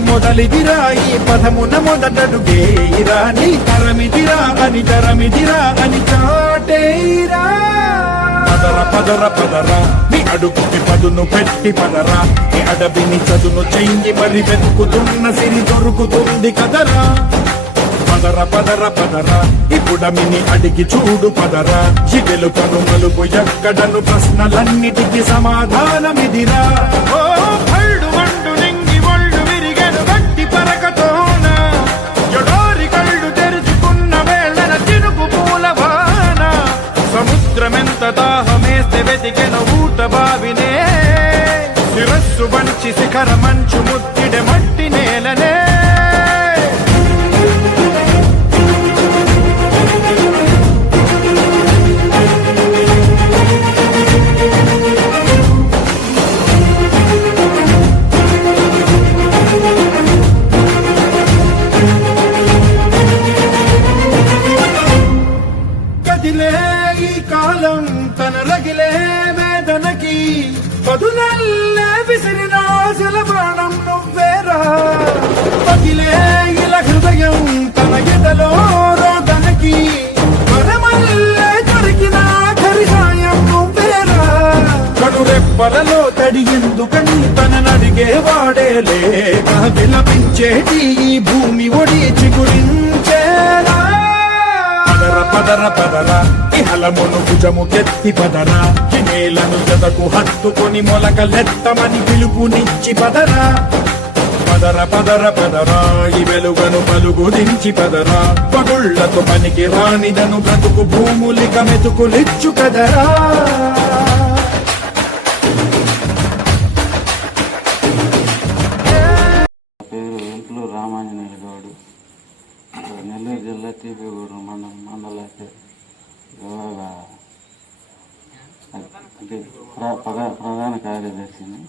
మొదలిదిరా ఈ పదమున మొదటడుగేయిరా నీ తరమిదిరా అని తరమిదిరా అని చాటేరా పదర పదర పదరా నీ అడుగుకి పదును పెట్టి పదరా. నీ అడవిని చదును చెయ్యి మరి వెతుకుతున్న సిరి దొరుకుతుంది కదరా. పదర పదర పదరా ఇప్పుడమిని అడిగి చూడు పదరా. చిగెలు కను మలుపు ఎక్కడను ప్రశ్నలన్నిటికీ సమాధానమిదిరా. ఓ వెతికెను ఊట బావినే. శిరస్సు వంచి శిఖర మంచు ముద్దిడె మట్టి నేలనే. కదిలే ఈ కాలం తన వేదనకి పదునల్లే విసిరిన ఆశల బాణం నువ్వేరా. పగిలే ఇలా హృదయం తన ఎదలో రోదనకి వరమల్లే దొరికిన ఆఖరి సాయం నువ్వేరా. కడురెప్పలలో తడిగిందుకని ఎందుకని తన నడిగే వాడే లేక విలపించేటి ఈ భూమి ఒడి చిగురించేలా పదర పదర ఇహలమును భుజము కెత్తి పదర నేలను జతకు హత్తుకొని మొలకలెత్తమని పిలుపునిచ్చి పదరా. పదర పదర పదరా ఈ వెలుగను పలుగు దించి పదరా. పగుళ్ళకు పనికి రానిదను బ్రతుకు భూములిక మెతుకులిచ్చు కదరా. నెల్లూరు జిల్లా టీపీగూడు మండలం మండలకి ఇవాళ ప్రధా- ప్రధాన కార్యదర్శిని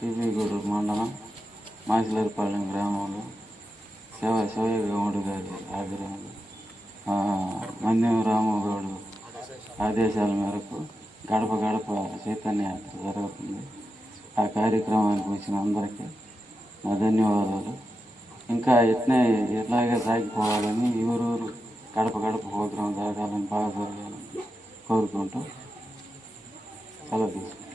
టీపీగూడు మండలం మాసిలరిపాలెం గ్రామంలో శివ శివయ్య గౌడు గారి ఆగ్రహంలో మందెం రామగౌడు ఆదేశాల మేరకు గడప గడప చైతన్య యాత్ర జరుగుతుంది. ఆ కార్యక్రమానికి వచ్చిన అందరికీ నా ధన్యవాదాలు. ఇంకా ఇట్నే ఇట్లాగే సాగిపోవాలని ఊరూరు గడప గడప ప్రోగ్రాం జరగాలని బాగా జరగాలని కోరుకుంటూ సెలవు తీసుకుంటాను